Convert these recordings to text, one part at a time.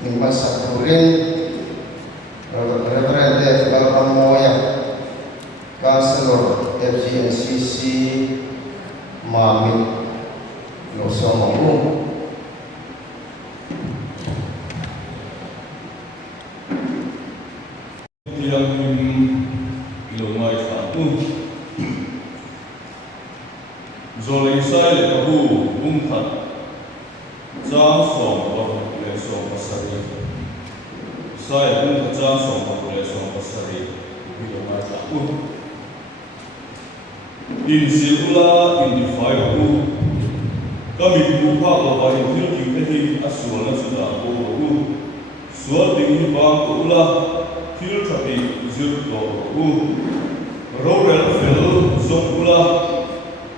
Masaturin Reverend Dave Balpamoya Councilor FGNCC Mamit Losomaru rồi sai lệ các bu bung thật trang sòng và lệ sòng và sari sai bung thật trang sòng và lệ sòng và sari bị động ai trả u in siula in the fire u kami bu ha lo ba in thil ki te hi aswal na chuda ko u sual ding hi bang ko ula thil thapi zir to u rorel fel zong ula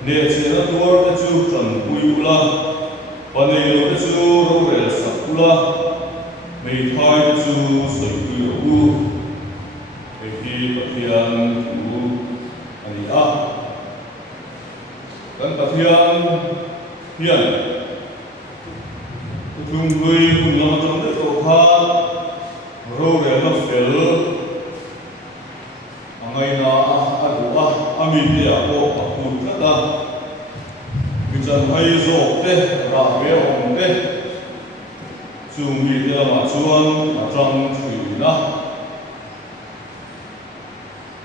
ne chena tuar ta chu tran pui ula panei lo ta chu ro rel sak ula mei thai ta chu soi pui u e hi pathian u ani a kan pathian hian thung lui hung lama trong de to kha ro rel na fel angai na a du a ami de a ko a pu ta Bijan hai zo te ra ve ong te chung mi te ma chuan a tang thui na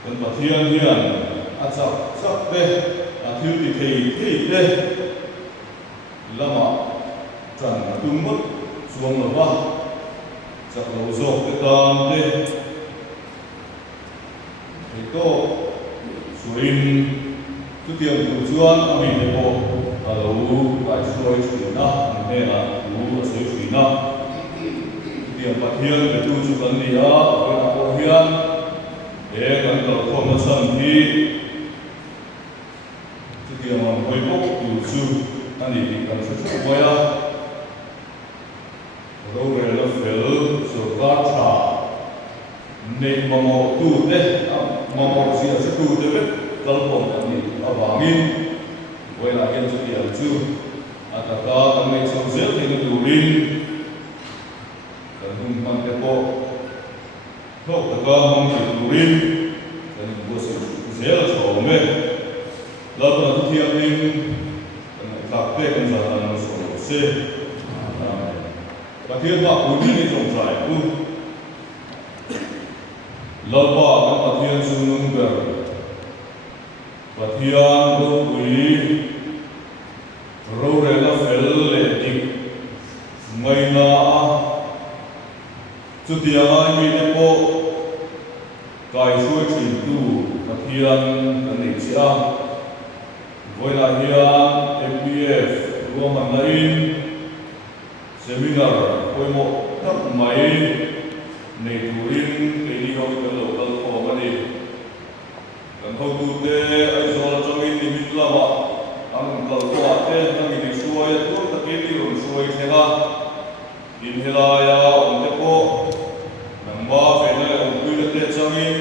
kan pathian hian a chak chak te a thil ti thei te lama tran na tum mot chuang lo wa chak lo zo te tam te to suin tu tiang tu chuan a mi te po alo lại soi thủy na nên là lú soi thủy na điểm pathian để tu chu kan ni a với là ko hian để kan lo khom na san thi tu tiang man hoi bok tu chu ani kan chu chu boya ro re la fel so ka tha ne mamo tu te mamo si a tu te bet kal pom ani awangin với lại hiện thực hiện chưa, ta có các mấy số rất thì nó đủ linh, cần hung mang cái bộ, thôi ta có mong chỉ đủ linh, cần mua sự dễ là chỗ mê, lớp là thực hiện linh, cần các cái cần giờ là một số c, và thiên đạo cũng đi trồng trải cũng, lớp ba các bạn thiên sư nương bờ, và thiên đô quý rô rê la fel lệ tịch ngay na chút tiền ai mi te po cài xuôi trình tu và thiên cần định chia với lại thiên MPF gồm mặt này seminar với một thắc máy này tu in cái đi học cái lỗ cái lỗ mà đi cần học tu te ai rồi trong in đi biết là mà ang kalko ate nang ini suai tu takini rum suai thela in helaya onte ko nang ba fe na ong pui te changin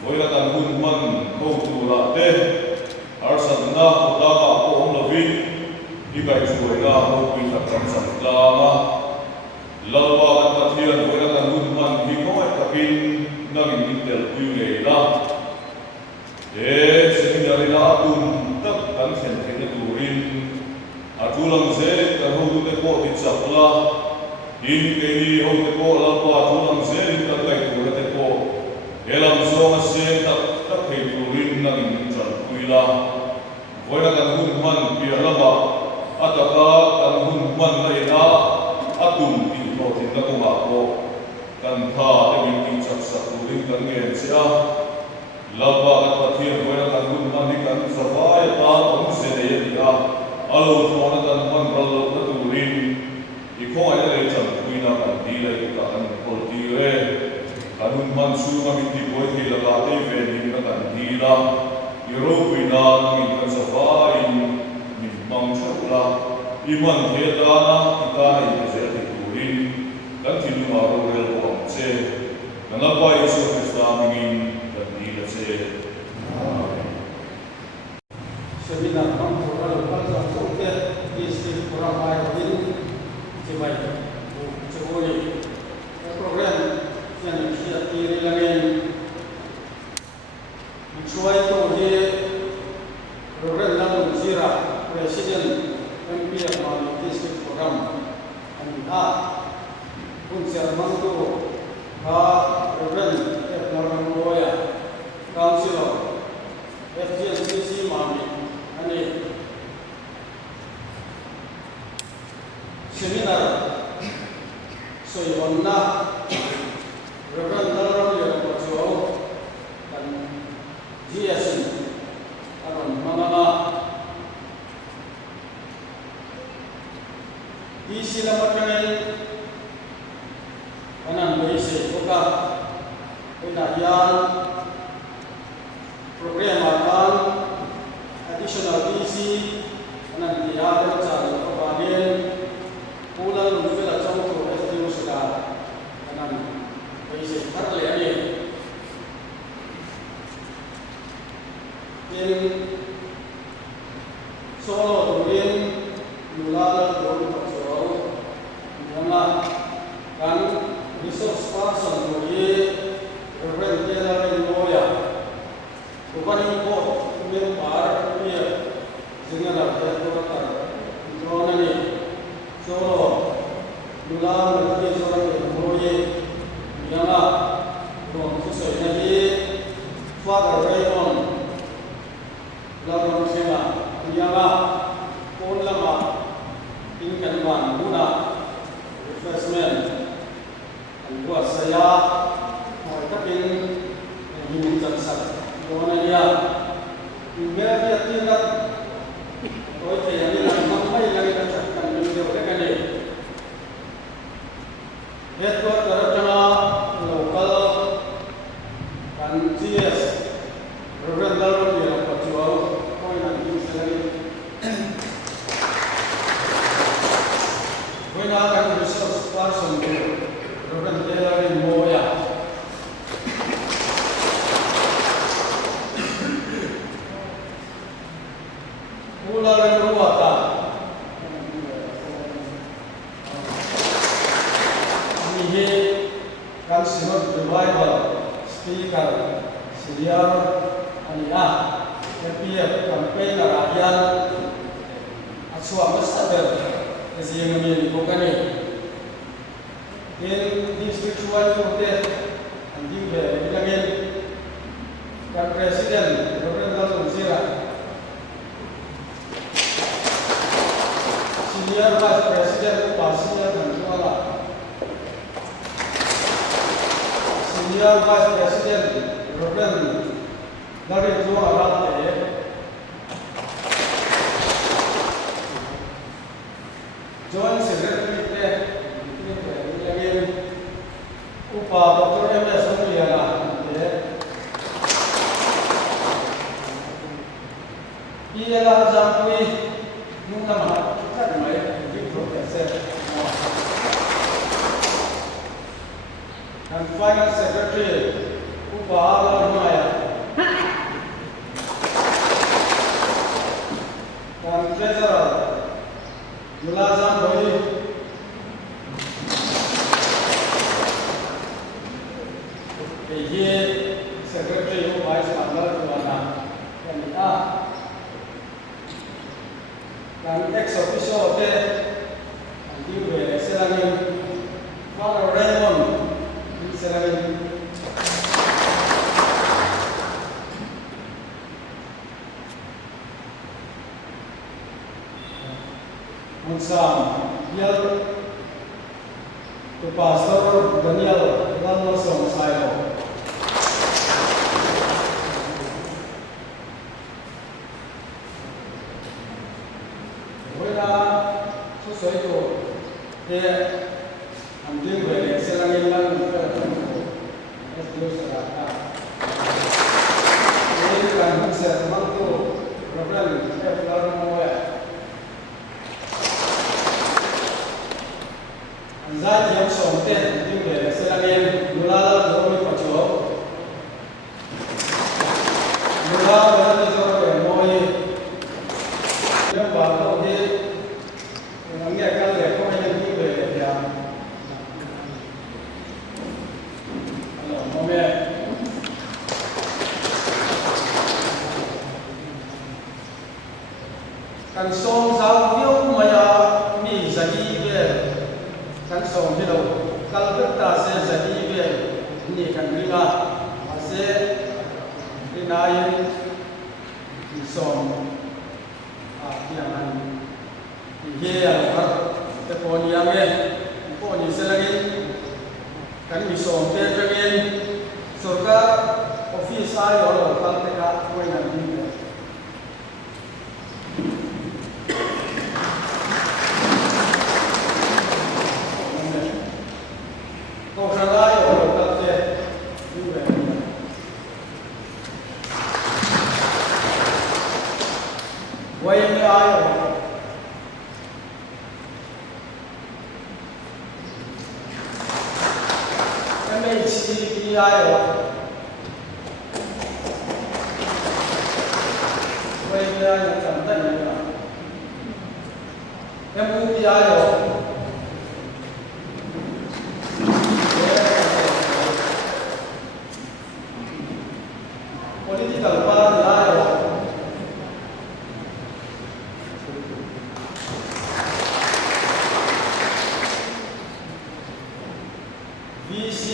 voila kan hun man ko tu la te arsan na ko ta ka ko ong lovin hi kai suai na ko pui ta kam sam la ma lalwa kan pathian voila kan hun man hi ko ai takin nang in tel pui le la e seminari na tum kan sen theng tu rin a tu lam se ka ho tu te ko ti chak la in ke ni ho te ko la pa tu lam se rin ka kai tu te ko e lam so ma se ta ta thei tu rin na in chan pui la voi la kan hun man pi la ba ataka kan hun man la ina atum ti to tin na ko ma ko kan tha te min ti chak sa tu rin kan nge sia laba kan pathian voi la kan hun man ni kan sa vai ta ong se ne ya alo thona kan man ral na tu rin I ko ai le chan pui na kan ti le ka kan pol ti re kan hun man su ma min ti boi thi la te ve ni na kan ti la I ro pui na min kan sa vai min mang cha la I man he da na I ta I ke se tu rin kan ti ma ro re lo che kan la pa Yesu Krista min seminar mang orang orang tak tahu dia istri orang lain ini, cuma cuma sermon tu Reverend F. Norman Loya, Councilor, FGSBC Mami, ani seminar soyonna Reverend Norman Loya Pacho dan GSC aron manana isi lambat kanil kanan beise buka pinayan program akan additional isi kanan diada cara kemudian pulang lumpulah contoh SDU sudah kanan beise terlihat ini in solo turin mulai dari pasal yang kan resource person turin Reverend Norman Loya bukan info member dia dengan ada dokter drone ini solo mulai dari seorang Loya yang orang sesuai lagi Father Raymond lalu sila ialah pun lama tingkat ban guna refreshment buat saya mereka ingin jangsa guna dia hingga dia tingkat kau yang ini nampai lagi tercakap video mereka ni headquarter terkena lokal dan GS Reverend Norman Loya Pacho when I can resource person to Reverend Norman Loya ulang ruwata ini kan sinod Bible speaker senior ania FPF campaign rakyat aswa masader kasi yang kami bukan ni in spiritual protest anjing bilangin kan presiden Reverend Norman Loya senior vice president upasinya dan kepala senior vice president Reverend dari dua alat Joint Secretary lagi upah Dr. MS Mulyana ialah sampai nama kita dimana di Profesor dan Finance Secretary upah Alamaya dan Treasurer Mulazam Boy ये सेक्रेटरी हो vice chancellor Juana यानी kan ex officio hote anti we selangin Father Raymond di selangin Munsam Yal to Pastor Daniel Lalosong Sayo sesuai itu dia ambil balik selangin lang SDU serata ini kan sermon tu Reverend F. Norman Loya anzai yang sonten ambil balik selangin mulai dari Pacho mulai dari seorang Moy yang baru dia nghe cái lời có hay như về thì mong nghe cần song giáo viêu mà mi giải về cần song đi đâu cần biết nai thì som yang an he ya har te pon yang ko ni selagin kan mi som te tagin sarkar office ai or kal te ka koi na din ko khalai or kal te ni ve wai ni ai MHCPI quay ra cảm thấy MUPI political party VC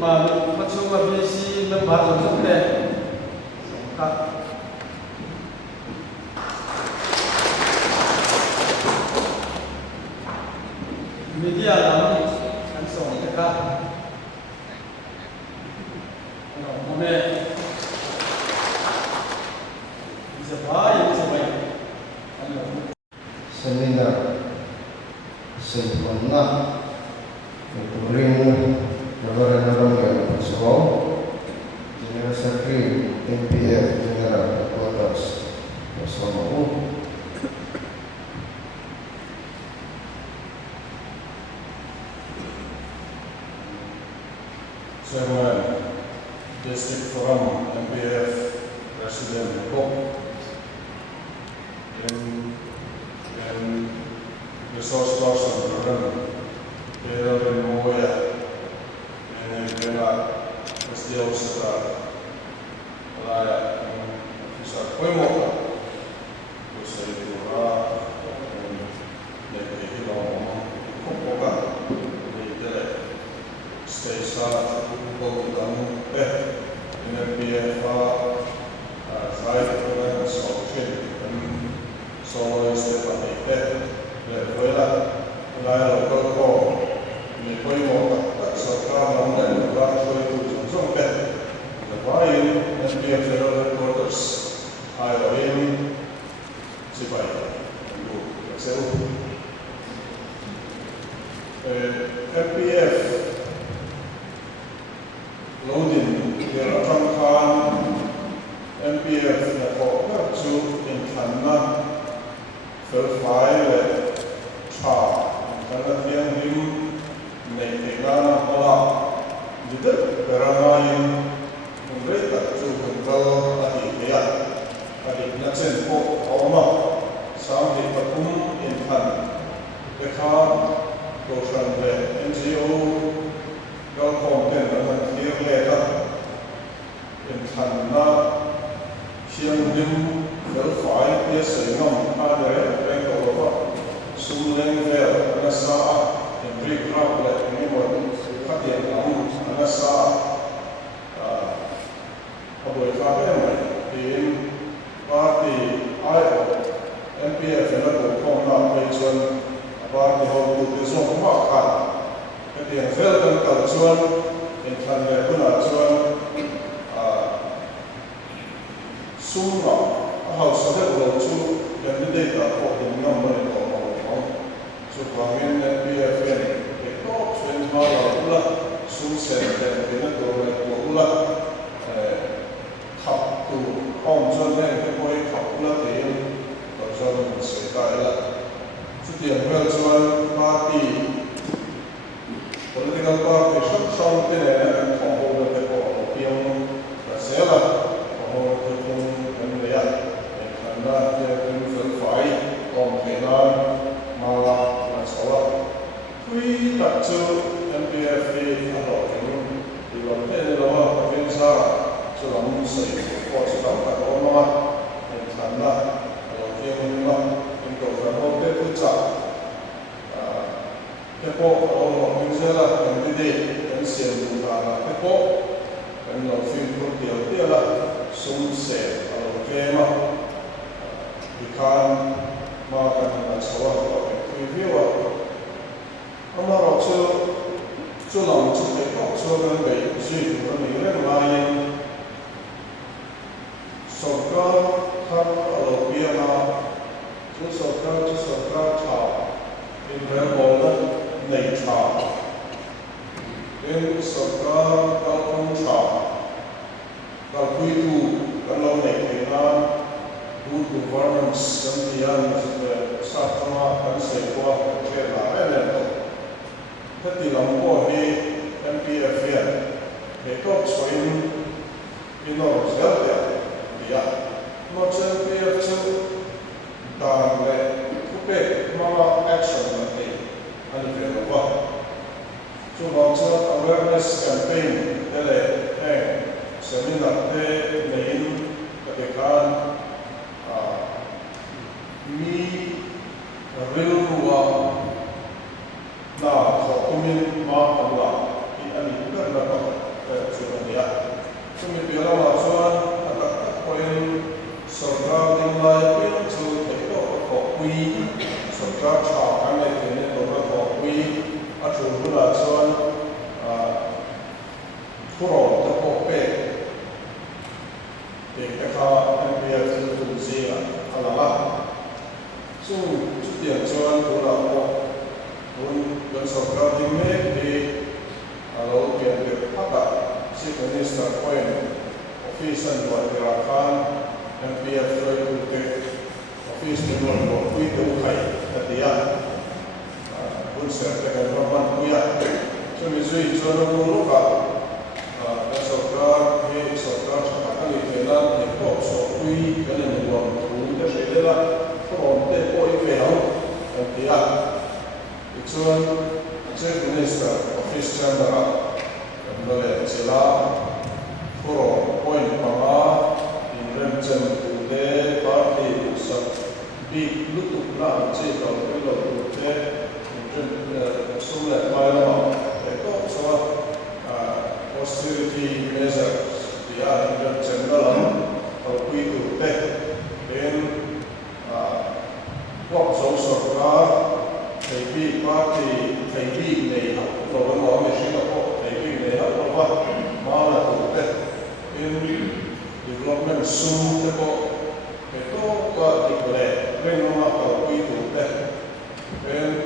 mà bắt đầu vào VC lâm bắt đầu rất đẹp các media làm anh sống cái các mà mẹ giờ phải giờ phải anh seminar sempurna untuk ring Reverend Paswau General Secretary MPF General Headquarters bersama Chairman, District Forum MPF President Kok and Resource Person Reverend Pedro Moya and General Presiden Sekretariat Raya Officer Koimoka Kusai Dura dan Hilang Komoka di Tele Stesa Komutan MPF saya dengan Solution dan Solo Stefan Levuela Raya Lokal ni Koimoka Serta Mungkin Raya Itu Jumpa Levain MPF General Headquarters IOM Sipai Ibu Seru MPF Loading Dirangkan MPF Lekok Chu Intanna Verfai Le Cha Intanna Tiang Lim Netegana Ola Jidat Berangayin Mereka Chu Bengal Adi Kaya Adi Nacen Kok Oma Sampai Pakum Intan Beka Dosan Le NGO Galkom Den Dengan Kir Leta Intanna Siang Lim Verfai Biasa Ingam Ada Bengkolopa Sumleng Ver Anasa Brik Rap Le Ingimon Katian Amun Anasa Aboy Kabe Din Parti IO MPF Nak Kona Pechuan Parti Hobu Desong Makan Katian Velkan Kalchuan Intan Le Kuna Chuan Sumra House Sade Ulo Chu Candidate of the number of Supangin MPF Ekop Swen Hala Ula Sumsen Dan Bina Dole Ula Khap Tu Om Chuan Den Kepoi Khap Ula Tein Chuan Sweta Ila Sutian Vel Chuan Parti Political Party Shang Tene and Tombo Le Tepo Opium Rasela Tombo Le Tepo Mendaya Anda Yang Verfai Om Tenan Mala Nasawa Kui Tak Chu MPF Atau Kenu Di Lam Tene Lama Provinsa Sulam Musai Kau Sulam Tak Oma Yang Tanda Kalau Kenu Lima Untuk Verfai Tepuca Tepo Om Provinsa Yang Dede Yang Sian Bukana Tepo Yang Lau Fin Pun Tiap Tiap sum se alo kema ikan ma kan na chawa ko review ama ro chu lam chu te ko chu kan bei ji ko ni le mai sarkar har alo piana chu sarkar cha in ver bola nei cha in sarkar ka khong cha ka kui tu kan lo nei ke na good governance kan dian sa thama kan se ko ke la ele to thati lam ko he MPF ya he ko soin ino zalta dia no chen MPF chu dan le kupe mama action na he ani ke no wa chu lo chu awareness campaign ele seminar te nein kekan mi ril ruwa na khokumin ma Allah in ani karna ko chuania chumi pela ma chuan atak poin sarkar ding lai pin chu theko ko kui sarkar cha kan le ne to ko kui a chu bula chuan thuro to ko pe ke ka MPF tu zia ala chu tiang chuan ko la ko un kan sarkar ding me de alo ke de pata chief minister point office and what they are khan MPF joy to ke office ni ko kui to khai tatia un ser ke kan man kuya chu mi zui chuan ko lo ka sarkar he sarkar cha ka ni ke la ke ko so kui kan ni lo tu de se de la from the point of view chuan chief minister office chamber le chila pro point panga in remchen te party sab bi lutu na che ko lo te in sumle paila ko so austerity measures dia in remchen la ko kui tu te in quốc số sarkar thầy bi party thầy bi này học rồi với mọi người sinh hoạt thầy bi này học rồi vậy mà là thủ tịch in development su thế có cái đó có định lệ bên nó là quy thủ tịch bên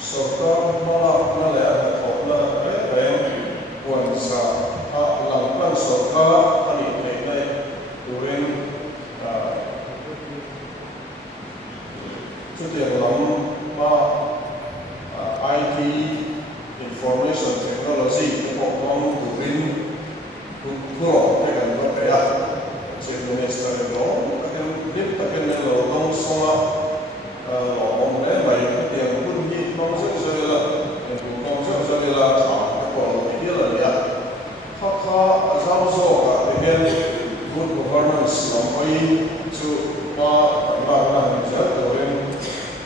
sarkar mà là học là cái bên quân sa làm quan sarkar anh ấy này bên chút tiền lắm mà IT information technology của con tụ vinh của cái gần đó cái chief minister đó cái biết các cái này là đông xóa lò mong đấy vậy cái tiền quân đi mong rất rất là mong rất rất là trả cái còn cái kia là gì khá giáo dục cái bên good governance làm ấy chú mà làm rất rồi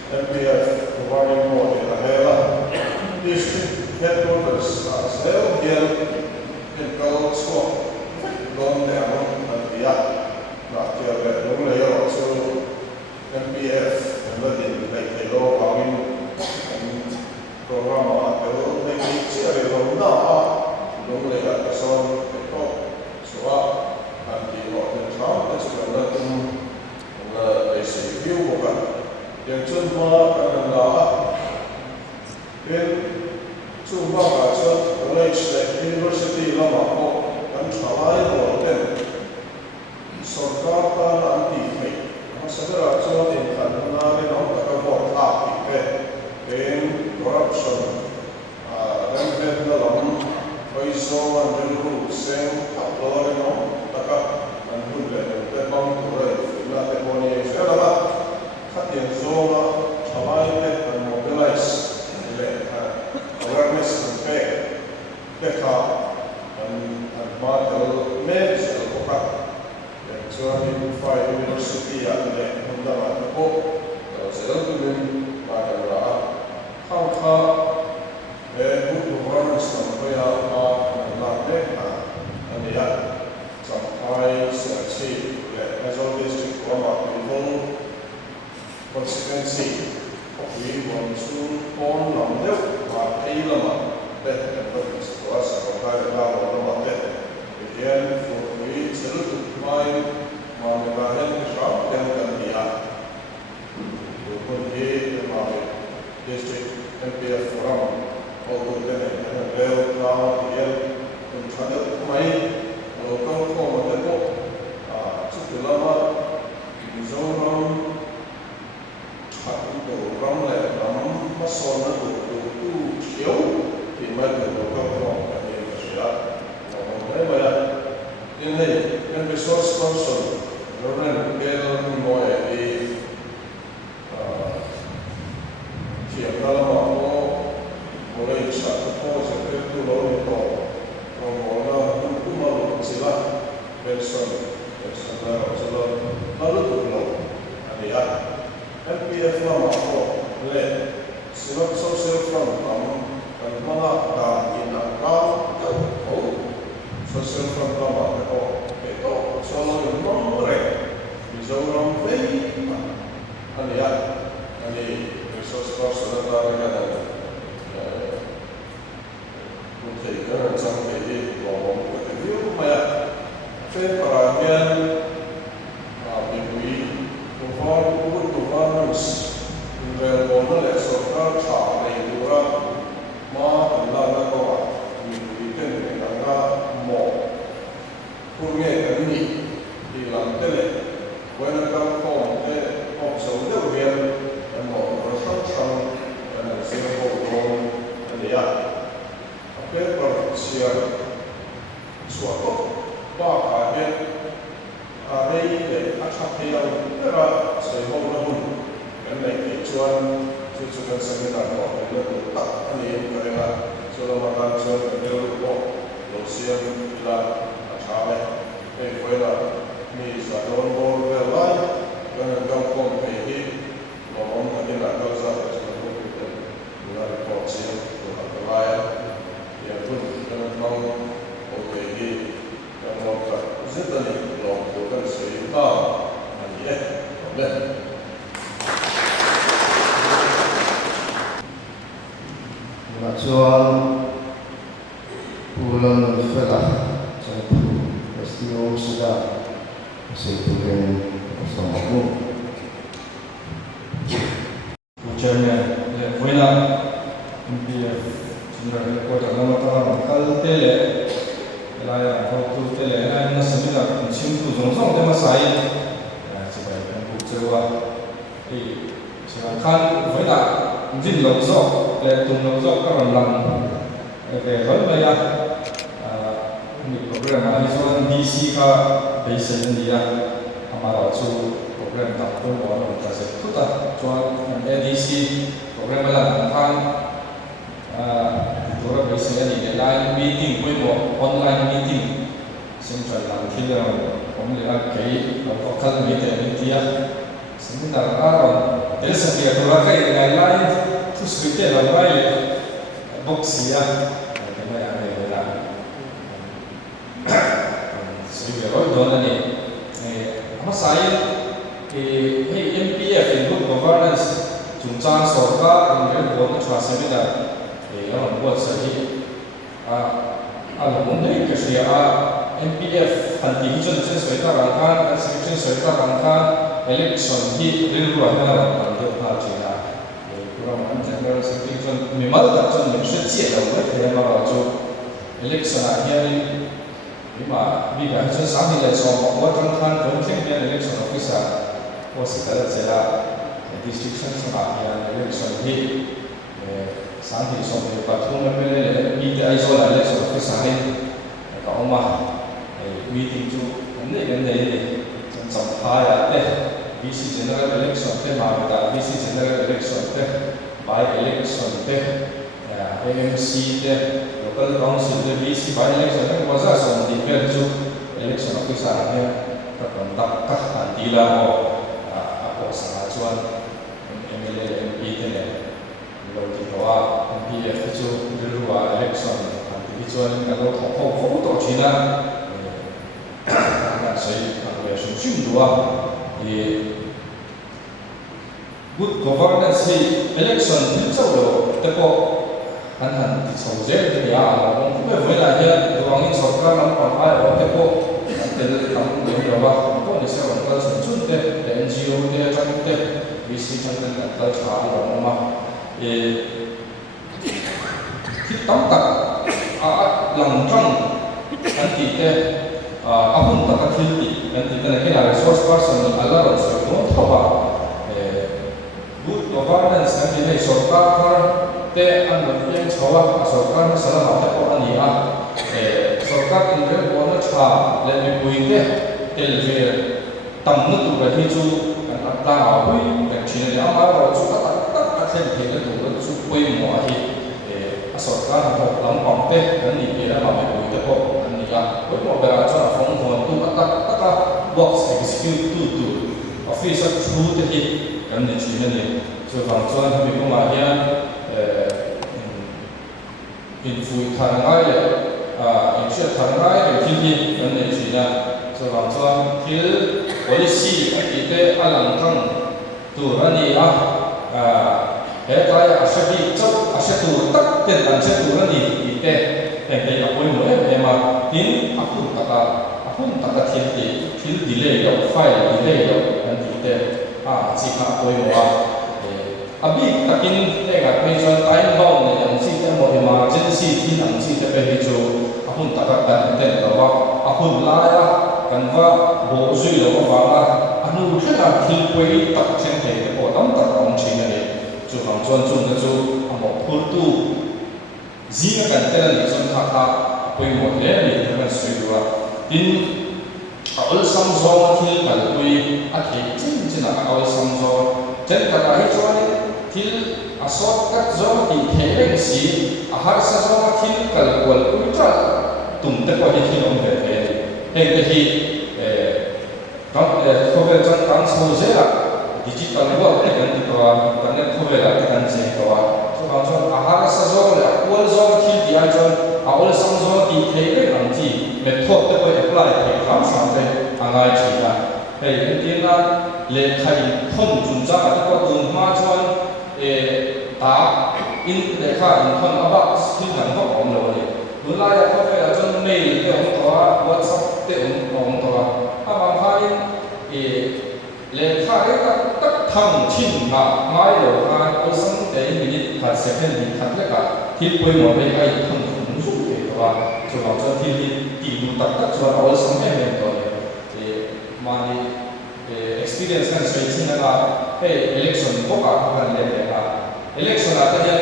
MPF providing more in the Hela district headquarters as well here in Galsco don there and the not here that no layer also MPF and the like the law having program at the like the from now no layer so so and the law the town is going to basic view of yang cuma adalah in cuma baca college university lama ko dan salai boleh sarkar tan anti hai masalah so in karena ni orang tak buat apa in corruption dan dalam paiso dan dulu seng kalau ni orang tak dan dulu dan bang turai nak temoni sekarang yang zona chawai pe and mobilize awareness campaign peka and model meds oka yang Johnny Fire University at the Honda ko self-building pada kha good governance ng kaya na ane ya sampai le ko so sa ko ka la no ma te again for we selu to mai ma me ba le shop kan kan dia ko he ma district MPF forum all the well now again in front of my local home at the to the lama Mizoram to rong le ram mason na tu chiếu thì mới được local home at the Universidad no me vaya in hey en resource person Ronan Gel Moe di Fiat Lama mulai satu pos itu lalu itu orang itu malu sila person lalu tu lalu ada MPF lama le sila social front dan mana dah inakal social front lama itu selalu nomor Mizoram very ada resource person ada thì cái là trong cái bộ cái phiếu mà cái para nhân bị hủy của con về bộ nó lại số các trả này đủ ra mà anh ta đã có bị hủy cái này là ra một phương nghe cái gì thì làm cái này với nó có cái một số điều kiện một cái sắp xong là sẽ có một cái gì cái provinsial suatu bahagian hari để áp theo tức là sự hôn nhân cái này thì chuyên cần xây dựng đảng của cái nước tất anh em cái là cho nó mà đang chuyên cái điều của đầu tiên là trả về cái phải là mình sẽ đón bố về lại cái này trong công ty thì nó muốn cái là đâu ra cái sự hôn nhân là có chuyện của cái lại ya pun dengan mau OKG yang mau kat zitani long bukan cerita ani boleh Macam bulan Februari jadi festival sudah sebulan bersama Ujarnya, wala MPF Sebenarnya kita dalam mata kalau tele, laya waktu tele, na seminar mencium tu zongsong dia masai, sebagai pembuat sewa, silakan kita mungkin longsong, letung longsong kan lang, kalau laya ini program ini soal DC ka base dia, hamarat tu program tak pun orang tak sesuatu, soal DC program lah kan. Orang biasanya di live meeting, online meeting, semua dalam kira orang lihat kaya lokal meeting dia, seminar orang, dari setiap orang kaya dengan live, terus kita orang box ya, kita yang ada, sehingga orang dona ni, apa saya, MPF itu governance, junjang sorga, ini buat macam seminar. Yang buat sahih, alhamdulillah kerja MPF nanti hijau sesuai rangkaian, seleksi sesuai rangkaian election di luar negara nanti hasilnya. Kurang macam seleksi memang tak cuma sesuai dengan yang mahu election akhirnya lima hijau sambil semua orang rangkaian penting election officer, posisi adalah district akhirnya election di Santi soal patung memilih media isola election officer ini, kalau mah meeting tu, ini sampai VC general election teh, mahu VC general election teh, by election teh, AMC teh, local council teh, VC by election teh, masa soal tinggal tu election officer ni terkontak kah nanti lah apa sangajuan MLA MP teh. Kalau di bawah MPF itu di luar election, nanti itu kalau foto Cina, akan saya akan sungguh dua, good governance election itu loh, tapi kan han ti chho zel ni ya la ko me voi la ya ruang in sarkar lam pa ai o te ko tel kam ni lo ba ko ni se wan kal sun chun te NGO te chang te VC chang te kal cha ro ma e ki tam tak a lang chang kan ti te a hun ta ka thil ti kan ti te na ke la resource person ala ro so ko thoba good governance kan ti nei sarkar te an lo yang chawa sarkar ni sala ma te ko ani a sarkar in re ko na cha le mi pui te tel ve tam na tu ga hi chu kan atta hui kan chin le ama ro chu ta ta thlen the le tu ro chu pui mo hi a sarkar ho lam pam te kan ni pe ma me pui te ko an ni a ko mo ba cha phong thon tu ta ta box execute tu office chu te hi kan ni chin le so phang chuan mi ko ma hian in fui thang ngai le in chia thang ngai le thil hi kan nei china so wang chuan thil policy a ti te alang thang tu ani a he kai a shabi chau a shatu tak ten an shatu ani ti te te a poi mo e ma tin a hun taka thil delay lo file delay lo an ti te chi ka poi mo abi takin te ga pe chuan time bound ne ang chi te mo emergency thin ang chi te pe hi chu a hun taka kan ten lo wa a hun la ya kan wa bo zui lo wa la anu thena thil poi tak chen te ko dam tak ong chi ne chu hang chuan chu na chu a mo phur tu zi ga kan te ni chuan kha poi mo le ni te kan sui wa tin a ol sam zo thil kal pui a the chin a ol sam zo chen ka hi chuan thil a sot kat zo ti thereng si a har sa zo thil kal kwal ultra tum te ko hi thil om ve ve he te hi ko ve chan kan so je la digital work te kan ti ko kan ne ko ve la te kan je ko wa so kan so a har sa zo la kwal zo thil ti a chon a ol sam zo ti thereng ang ti method te ko apply te kam sam te angai chi la he ti na le khai thon chun cha ka ko tun ma chuan ta in le kha in thon aba thil kan ko om lo le la ya ko fe chon mail te om to WhatsApp te om to a ma in le kha re tak thang chin ma mai lo ka ko sam te minute per second ni khat le ka thil poi mo le ai thon su ke to wa so ma chon thil ti du tak chuan all sam he to ma ni experience kan sei chin na hey election ko ka kan le ha election ata ya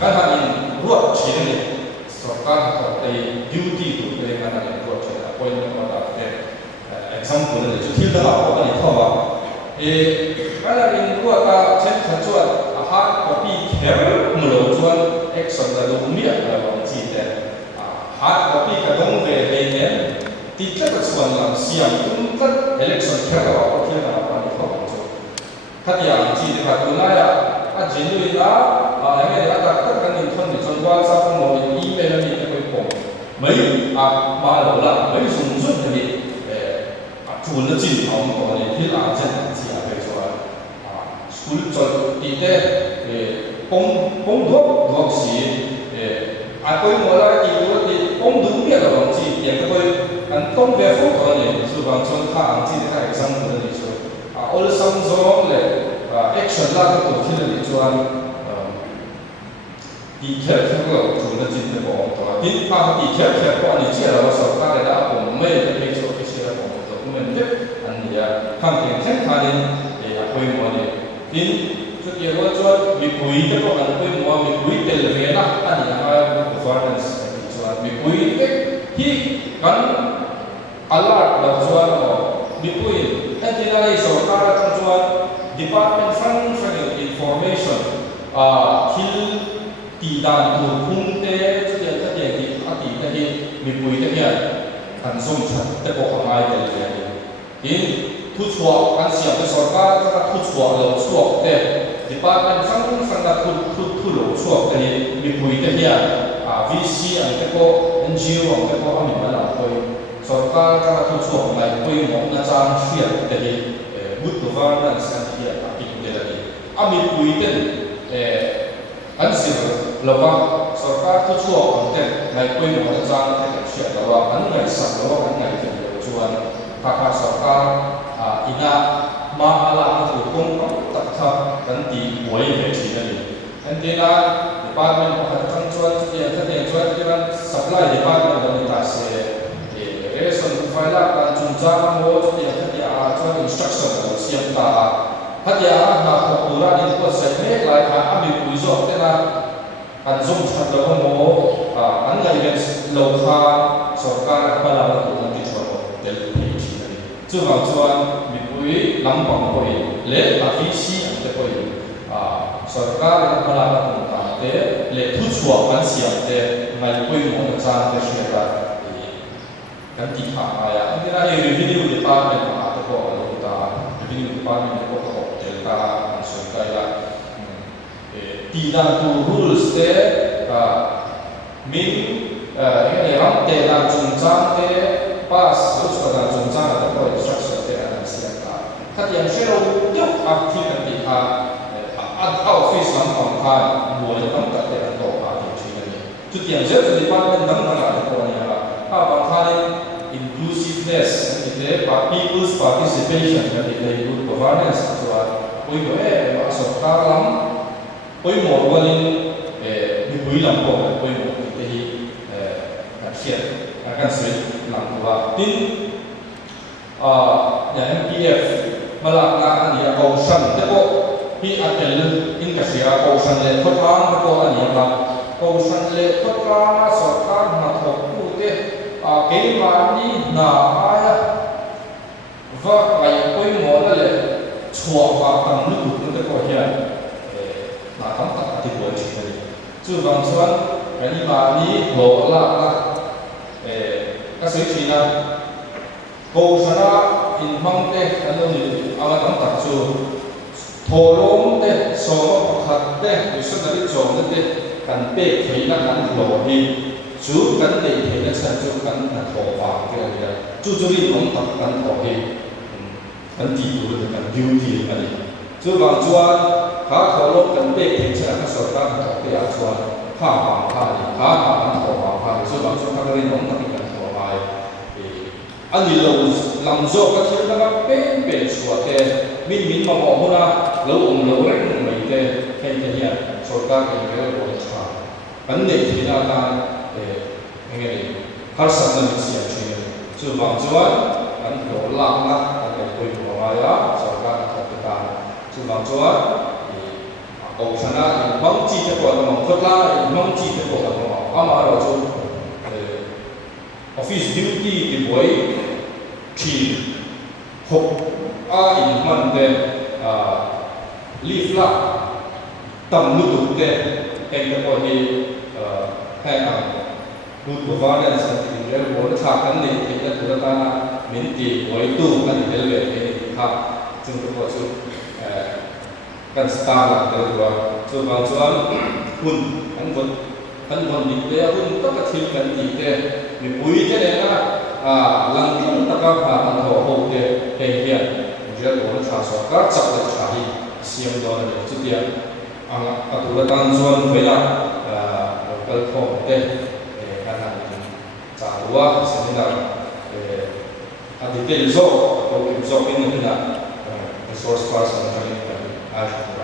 kan ha in ruat chin ni sarkar ko te duty tu te kan le ruat chin appointment ma ta te example le chu thil da ko ani thawa kan la in ruat ta chen kha chuan a ha copy kher mu lo chuan action da lu mi a la wang chi te ha copy ka dong ve ve ne ti tla ka chuan lam siam tum tat election kher wa ko thil na pa ni thawa chu khatia chi de ka tu na ya a genuine la nge ya ta ta kan in thon ni chon WhatsApp mo email ni te ko ko mai ma lo la mai sung sun ni chu na chi thong ko ni thil a chen chi a pe chuan school chon ti te pong dok si a koi mo la ti tu ti pong du mi la wang chi yang ko kan tong ve fo ko ni su bang chon kha ang chi de ka example ni chu all some zone le action la ko thil ni chuan ti kher ko chu na chin te bo to tin pa ti kher ko ani chi la so ka le da ko me te pe chu official ko to men te an ya kham ke khen kha ni a koi mo ni tin chu ye ro chuan mi pui te ko an koi mo mi pui te le ve na ani a governance chuan mi pui te hi kan alert la chuan mi pui antinai so ka ra chuan department functioning information thil ti dan tu khung te chu te ta te ti a ti ta hi mi pui te hian kan zum chat te ko ngai te le in thu chua kan siam te sarkar ka thu chua lo chuak te department function na thu lo chuak te ni mi pui te hian VC an te ko NGO an te ko ami ma la koi sarkar ka thu chuak mai koi mo na chang hriat te hi good governance kan hi a ti te la ni ami pui te อันสิเราว่าสกัดทุกช่วงแต่ในปีหมดจางแต่เชื่อเราว่าอันไหนสักเราว่าอันไหนจะเดียวชวนถ้าข้าสกัดอินามาอะไรก็ถูกคงตัดทับกันตีหวยไปทีนั่นเองอันที่นั้นดีพาร์ตเมนต์ของทั้งชวนที่ยังที่ยังชวนที่นั้นสัปดาห์ดีพาร์ตเมนต์เรามีการเสียเรื่องส่วนไฟล์ละการจุนจ้างโมที่ยังที่ยังชวนอินสตรัคชั่นเราเสียงตาฮัตยาหาของตัวนี้ก็ใส่เมฆลายหาอามีคุยจบแต่ละอันส่งชัดเราโมอันไหนเป็นโลกาสกัดพลังตัวนั้นที่ชวนเดลพีทีนั่นเองจู่บางชวนมีคุยลำบากคุยเละอาฟิซีอันเดียวคุยสกัดพลังตัวนั้นเละทุกช่วงกันเสียงแต่ไม่คุยหมดจางแต่เชื่อกันที่ผ่านมาอันนี้เราเรียนวิดีโอดีพาร์ตเมนต์มาตัวเราตาวิดีโอดีพาร์ตเมนต์ตัวเขาเจอตาสนใจละที่นั่นตัว rules เต้มีอย่างนี้รังเตะนั่งจุนจ้างเต้ pass รู้สึกนั่งจุนจ้างแล้วก็ instruction เต้อันนั้นเสียกันถ้าอย่างเช่นเรายก active กันที่ท่าoffice หลังของท่าบัวจะต้องตัดเต้ตัวมาที่ที่นั่นจุดอย่างเช่นจุดดีพาร์ตเมนต์นั่งอะไรตัวนี้ถ้าบางท่าน inclusiveness นี่เต้ people's participation นี่เต้ good governance ตัวคุยว่าสกัดล้ำคุยหมดวันนี้มีคุยหลังพอคุยหมดที่เขียนการสวยหลังตัวทิ้งอย่าง MPF มาหลักงานอันนี้เอาชันเดี๋ยวที่อันเป็นอินกัสเซียเอาชันเลยทดลองตัวอันนี้ครับเอาชันเลยทดลองสกัดมาทบคู่เต้เกี่ยวกับนี้น่าอะไรว่าไอ้คุยหมดเลยชัวร์ว่าตั้งนึกถึงแต่ก็เห็นน่าทำตัดที่หัวจริงเลยจู่บางส่วนอันนี้มานี้โหล่ะก็สวยจริงนะโกชนะอินมังเต้อันนี้เอามาทำตัดจู่โทรมเต้สมประคัตเต้วิสุทธิจงเต้กันเป๊ะที่นั่นกันโหดีจู่กันเต้ที่นั่นฉันจู่กันโทรฟังเกี่ยวกับจู่รีบลงตัดกันโหดีกันตีดูเลยกันดิวดีอันนี้จู่บางส่วนข้าขอลบกันเป๊ะที่ฉันก็สอนกันต่อไปอาชวนข้าหางข้าดีข้าหางกันโทรฟังข้าดีจู่บางส่วนข้าก็เรียนลงตัดกันโทรไปอันนี้เราลำโจก็ที่นั่นก็เป็นส่วนแต่มินมาบอกว่าเราเราเล่นไม่ได้แค่นี้สอนกันเองก็รู้ชัดอันนี้ที่นั่นการยังไงข้าสั่งนั้นเสียจริงจู่บางส่วนอันเราลังนะอันนี้คุยกับเราสอนกันทำกันจู่บางส่วนเอาชนะบางจีจะกดมันก็ได้บางจีจะกดมันอามาเราจู่office duty ที่บ่อยที่หกอินมันเดลีฟละตั้มนุตุเดเองก็พอที่ให้good governance ที่เรียกว่าถ้ากันนี่ที่จะตัวตามินตีบ่อยตู้กันเดลเวครับจึงก็จะกันสตาร์ละเดี๋ยวว่าส่วนบางส่วนคุณอันคนดีเดียวคุณต้องกระทิงกันดีเดียวมีปุ๋ยจะได้นะหลังที่ตะกับผ่านหัวโขกเดียวเฮียเจ้าตัวชาสกัดจับเลยชาดีเสียงโดนเลยจุดเดียวตัวตั้งส่วนเวลาเปิดของเด็กขนาดนี้จากว่าสิ่งนั้นดีเทลโซ่ตัวอินโซ่เป็นหนึ่งนะresource person อะไรกัน